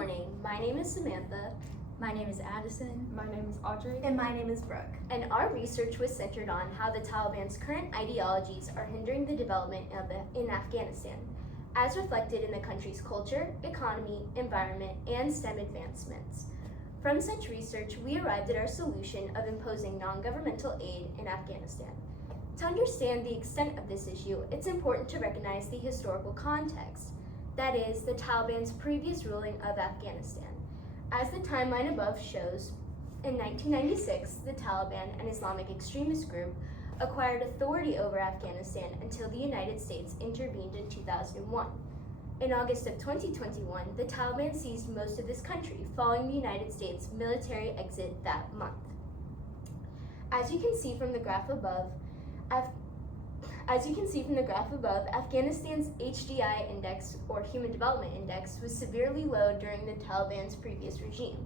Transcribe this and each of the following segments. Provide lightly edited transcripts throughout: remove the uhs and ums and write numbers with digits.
morning. My name is Samantha. My name is Addison. My name is Audrey. And my name is Brooke. And our research was centered on how the Taliban's current ideologies are hindering the development in Afghanistan, as reflected in the country's culture, economy, environment, and STEM advancements. From such research, we arrived at our solution of imposing non-governmental aid in Afghanistan. To understand the extent of this issue, it's important to recognize the historical context, that is, the Taliban's previous ruling of Afghanistan. As the timeline above shows, in 1996, the Taliban, an Islamic extremist group, acquired authority over Afghanistan until the United States intervened in 2001. In August of 2021, the Taliban seized most of this country following the United States military exit that month. As you can see from the graph above, Afghanistan's HDI index, or Human Development Index, was severely low during the Taliban's previous regime.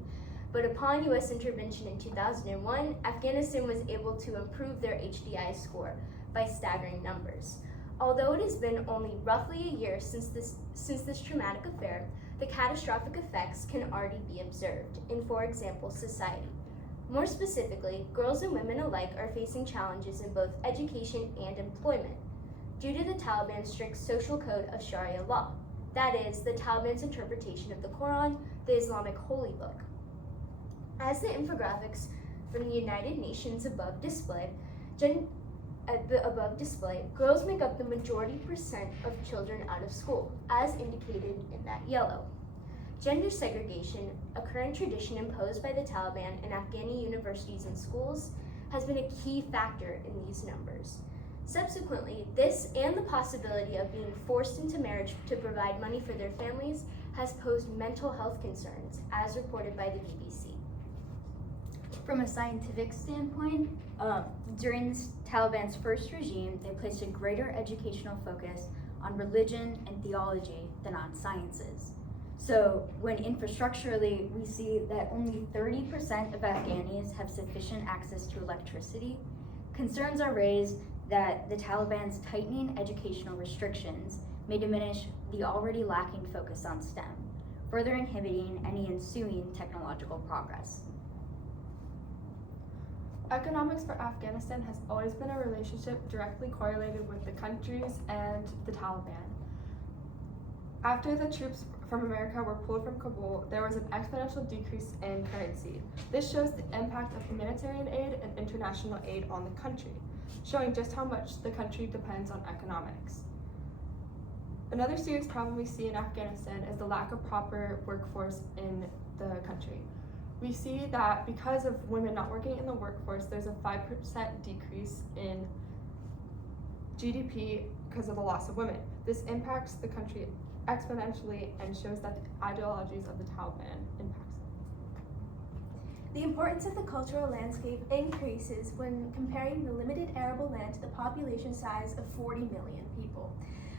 But upon U.S. intervention in 2001, Afghanistan was able to improve their HDI score by staggering numbers. Although it has been only roughly a year since this traumatic affair, the catastrophic effects can already be observed in, for example, society. More specifically, girls and women alike are facing challenges in both education and employment due to the Taliban's strict social code of Sharia law, that is, the Taliban's interpretation of the Quran, the Islamic holy book. As the infographics from the United Nations above display, girls make up the majority percent of children out of school, as indicated in that yellow. Gender segregation, a current tradition imposed by the Taliban in Afghani universities and schools, has been a key factor in these numbers. Subsequently, this and the possibility of being forced into marriage to provide money for their families has posed mental health concerns, as reported by the BBC. From a scientific standpoint, during the Taliban's first regime, they placed a greater educational focus on religion and theology than on sciences. So when infrastructurally we see that only 30% of Afghanis have sufficient access to electricity, concerns are raised that the Taliban's tightening educational restrictions may diminish the already lacking focus on STEM, further inhibiting any ensuing technological progress. Economics for Afghanistan has always been a relationship directly correlated with the countries and the Taliban. After the troops from America were pulled from Kabul, there was an exponential decrease in currency. This shows the impact of humanitarian aid and international aid on the country, showing just how much the country depends on economics. Another serious problem we see in Afghanistan is the lack of proper workforce in the country. We see that because of women not working in the workforce, there's a 5% decrease in GDP because of the loss of women. This impacts the country exponentially and shows that the ideologies of the Taliban impacts it. The importance of the cultural landscape increases when comparing the limited arable land to the population size of 40 million people.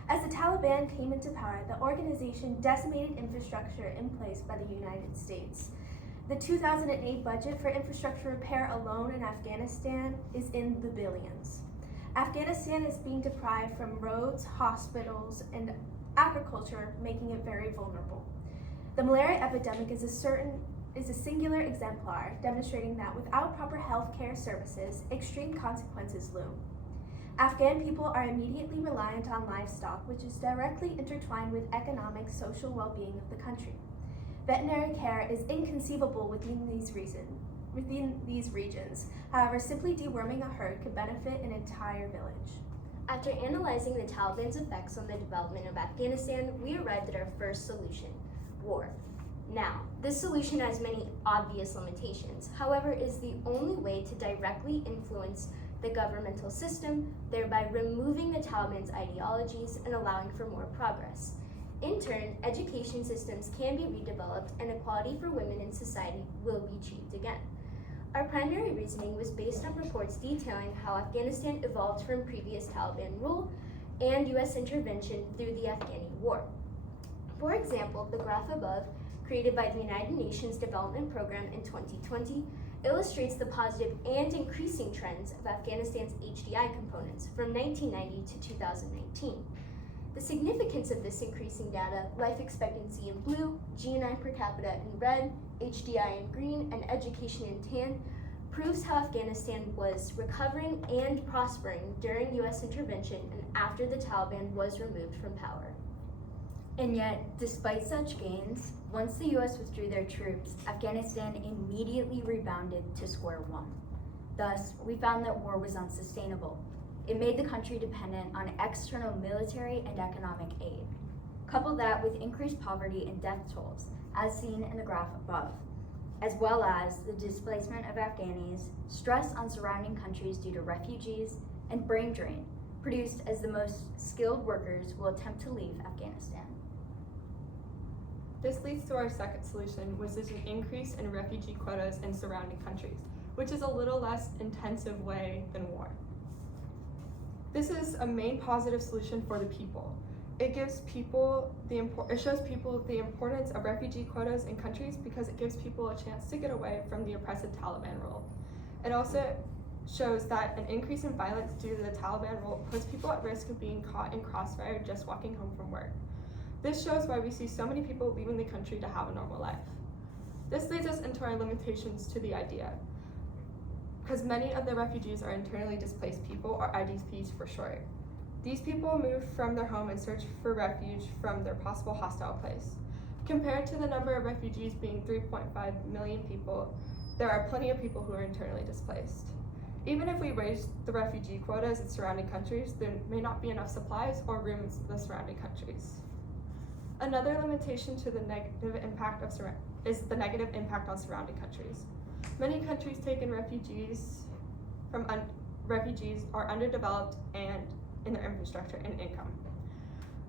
As the Taliban came into power, the organization decimated infrastructure in place by the United States. The 2008 budget for infrastructure repair alone in Afghanistan is in the billions. Afghanistan is being deprived from roads, hospitals, and agriculture, making it very vulnerable. The malaria epidemic is a singular exemplar, demonstrating that without proper health care services, extreme consequences loom. Afghan people are immediately reliant on livestock, which is directly intertwined with economic, social well-being of the country. Veterinary care is inconceivable within these regions. However, simply deworming a herd could benefit an entire village. After analyzing the Taliban's effects on the development of Afghanistan, we arrived at our first solution: war. Now, this solution has many obvious limitations, however, is the only way to directly influence the governmental system, thereby removing the Taliban's ideologies and allowing for more progress. In turn, education systems can be redeveloped and equality for women in society will be achieved again. Our primary reasoning was based on reports detailing how Afghanistan evolved from previous Taliban rule and U.S. intervention through the Afghani War. For example, the graph above, created by the United Nations Development Program in 2020, illustrates the positive and increasing trends of Afghanistan's HDI components from 1990 to 2019. The significance of this increasing data, life expectancy in blue, GNI per capita in red, HDI in green, and education in tan, proves how Afghanistan was recovering and prospering during U.S. intervention and after the Taliban was removed from power. And yet, despite such gains, once the U.S. withdrew their troops, Afghanistan immediately rebounded to square one. Thus, we found that war was unsustainable. It made the country dependent on external military and economic aid. Couple that with increased poverty and death tolls, as seen in the graph above, as well as the displacement of Afghanis, stress on surrounding countries due to refugees, and brain drain, produced as the most skilled workers will attempt to leave Afghanistan. This leads to our second solution, which is an increase in refugee quotas in surrounding countries, which is a little less intensive way than war. This is a main positive solution for the people. It shows people the importance of refugee quotas in countries because it gives people a chance to get away from the oppressive Taliban rule. It also shows that an increase in violence due to the Taliban rule puts people at risk of being caught in crossfire just walking home from work. This shows why we see so many people leaving the country to have a normal life. This leads us into our limitations to the idea, because many of the refugees are internally displaced people, or IDPs for short. These people move from their home and search for refuge from their possible hostile place. Compared to the number of refugees being 3.5 million people, there are plenty of people who are internally displaced. Even if we raise the refugee quotas in surrounding countries, there may not be enough supplies or rooms in the surrounding countries. Another limitation to the negative impact is the negative impact on surrounding countries. Many countries take in refugees are underdeveloped and in their infrastructure and income.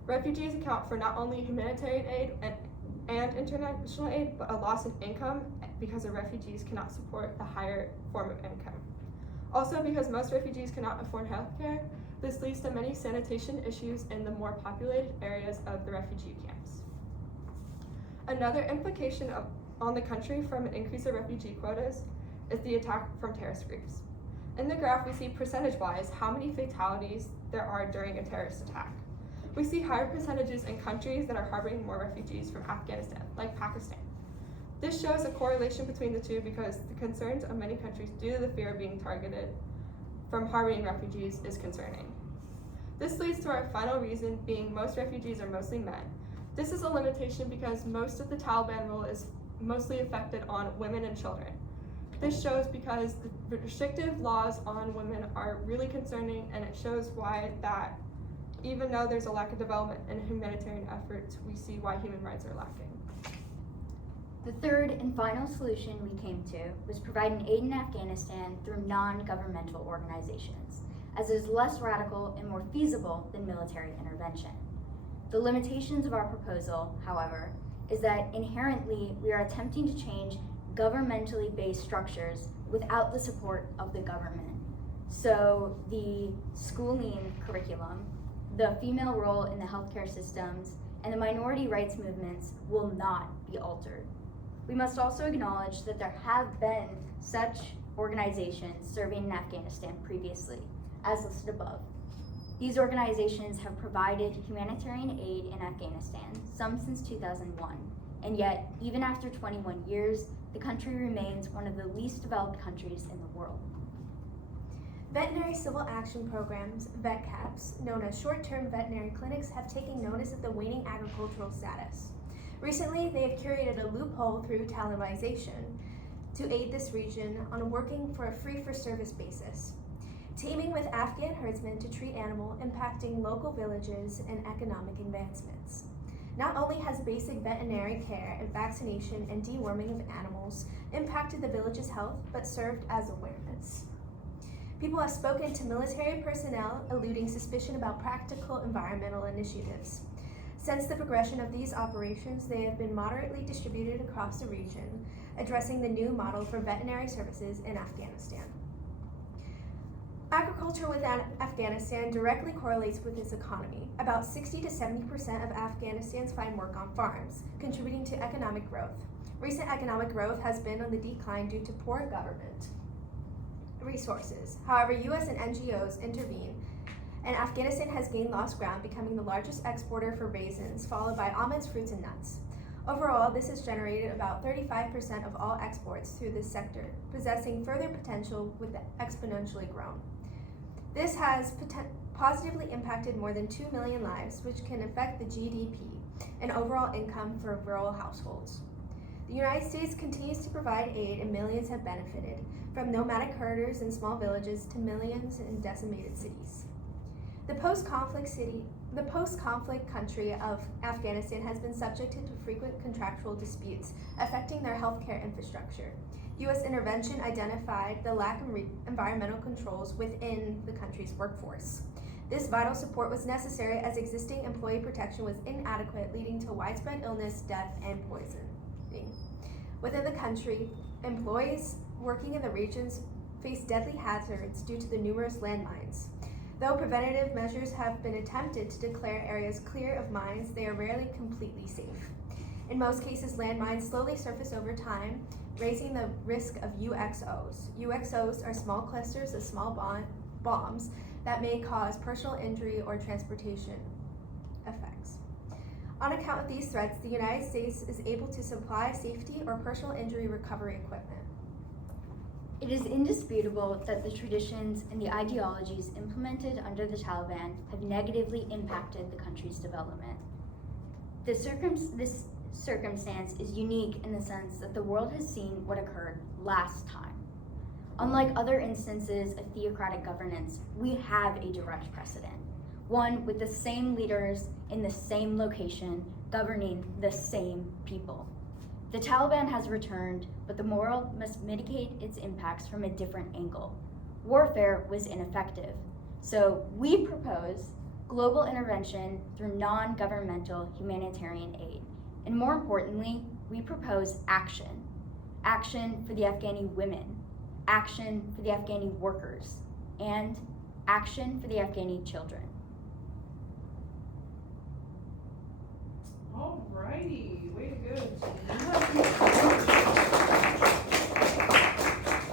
Refugees account for not only humanitarian aid and international aid, but a loss in income because the refugees cannot support the higher form of income. Also, because most refugees cannot afford healthcare, this leads to many sanitation issues in the more populated areas of the refugee camps. Another implication on the country from an increase of refugee quotas is the attack from terrorist groups. In the graph, we see percentage-wise how many fatalities there are during a terrorist attack. We see higher percentages in countries that are harboring more refugees from Afghanistan, like Pakistan. This shows a correlation between the two because the concerns of many countries due to the fear of being targeted from harboring refugees is concerning. This leads to our final reason being most refugees are mostly men. This is a limitation because most of the Taliban rule is mostly affected on women and children. This shows because the restrictive laws on women are really concerning, and it shows why that even though there's a lack of development and humanitarian efforts, we see why human rights are lacking. The third and final solution we came to was providing aid in Afghanistan through non-governmental organizations, as it is less radical and more feasible than military intervention. The limitations of our proposal, however, is that inherently we are attempting to change governmentally based structures without the support of the government. So the schooling curriculum, the female role in the healthcare systems, and the minority rights movements will not be altered. We must also acknowledge that there have been such organizations serving in Afghanistan previously, as listed above. These organizations have provided humanitarian aid in Afghanistan, some since 2001, and yet, even after 21 years, the country remains one of the least developed countries in the world. Veterinary Civil Action Programs, VetCaps, known as short-term veterinary clinics, have taken notice of the waning agricultural status. Recently, they have curated a loophole through Talibanization to aid this region on working for a free-for-service basis, teaming with Afghan herdsmen to treat animals impacting local villages and economic advancements. Not only has basic veterinary care and vaccination and deworming of animals impacted the village's health, but served as awareness. People have spoken to military personnel, eluding suspicion about practical environmental initiatives. Since the progression of these operations, they have been moderately distributed across the region, addressing the new model for veterinary services in Afghanistan. Agriculture within Afghanistan directly correlates with its economy. About 60 to 70% of Afghanistans find work on farms, contributing to economic growth. Recent economic growth has been on the decline due to poor government resources. However, U.S. and NGOs intervene and Afghanistan has gained lost ground, becoming the largest exporter for raisins, followed by almonds, fruits, and nuts. Overall, this has generated about 35% of all exports through this sector, possessing further potential with exponentially grown. This has positively impacted more than 2 million lives, which can affect the GDP and overall income for rural households. The United States continues to provide aid and millions have benefited, from nomadic herders in small villages to millions in decimated cities. The post-conflict country of Afghanistan has been subjected to frequent contractual disputes affecting their healthcare infrastructure. U.S. intervention identified the lack of environmental controls within the country's workforce. This vital support was necessary as existing employee protection was inadequate, leading to widespread illness, death, and poisoning. Within the country, employees working in the regions face deadly hazards due to the numerous landmines. Though preventative measures have been attempted to declare areas clear of mines, they are rarely completely safe. In most cases, landmines slowly surface over time, raising the risk of UXOs. UXOs are small clusters of small bombs that may cause personal injury or transportation effects. On account of these threats, the United States is able to supply safety or personal injury recovery equipment. It is indisputable that the traditions and the ideologies implemented under the Taliban have negatively impacted the country's development. This circumstance is unique in the sense that the world has seen what occurred last time. Unlike other instances of theocratic governance, we have a direct precedent, one with the same leaders in the same location governing the same people. The Taliban has returned, but the world must mitigate its impacts from a different angle. Warfare was ineffective, so we propose global intervention through non-governmental humanitarian aid. And more importantly, we propose action. Action for the Afghani women, action for the Afghani workers, and action for the Afghani children. Alrighty, way to go, team.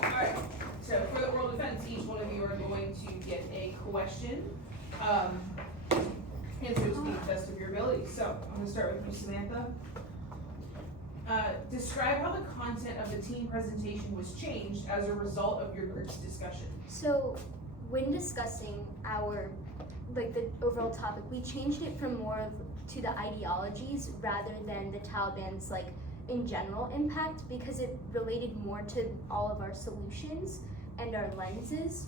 Alright, so for the world defense, each one of you are going to get a question. Answer to the best of your ability. So I'm going to start with you, Samantha. Describe how the content of the team presentation was changed as a result of your group's discussion. So when discussing the overall topic, we changed it from more to the ideologies rather than the Taliban's in general impact, because it related more to all of our solutions and our lenses.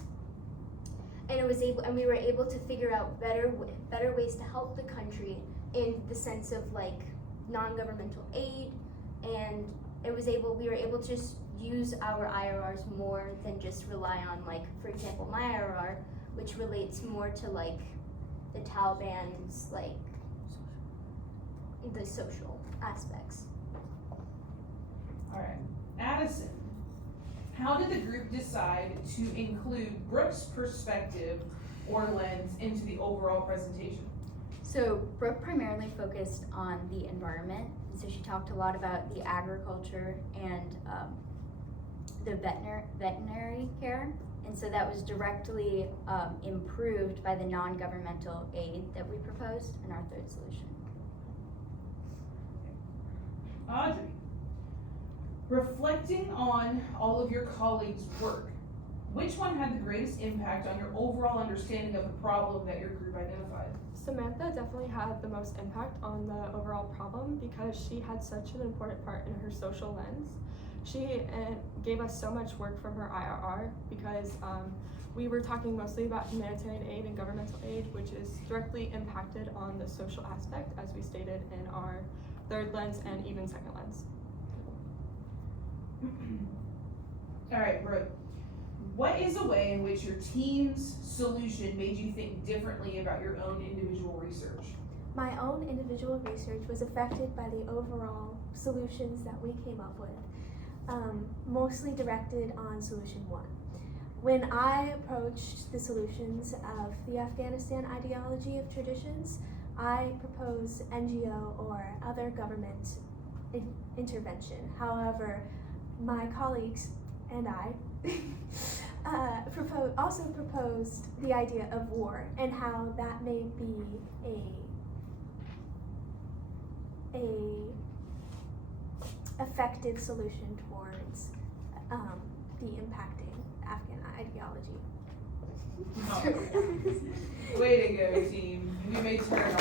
And we were able to figure out better ways to help the country in the sense of non-governmental aid, and we were able to just use our IRRs more than just rely on for example my IRR, which relates more to the Taliban's the social aspects. Alright, Addison, how did the group decide to include Brooke's perspective or lens into the overall presentation? So Brooke primarily focused on the environment, and so she talked a lot about the agriculture and the veterinary care, and so that was directly improved by the non-governmental aid that we proposed in our third solution. Audrey, reflecting on all of your colleagues' work, which one had the greatest impact on your overall understanding of the problem that your group identified? Samantha definitely had the most impact on the overall problem because she had such an important part in her social lens. She gave us so much work from her IRR because we were talking mostly about humanitarian aid and governmental aid, which is directly impacted on the social aspect, as we stated in our third lens and even second lens. All right, Brooke. What is a way in which your team's solution made you think differently about your own individual research? My own individual research was affected by the overall solutions that we came up with, mostly directed on solution 1. When I approached the solutions of the Afghanistan ideology of traditions, I proposed NGO or other government intervention. However, my colleagues and I also proposed the idea of war and how that may be a effective solution towards the impacting Afghan ideology. Way to go, team. We may turn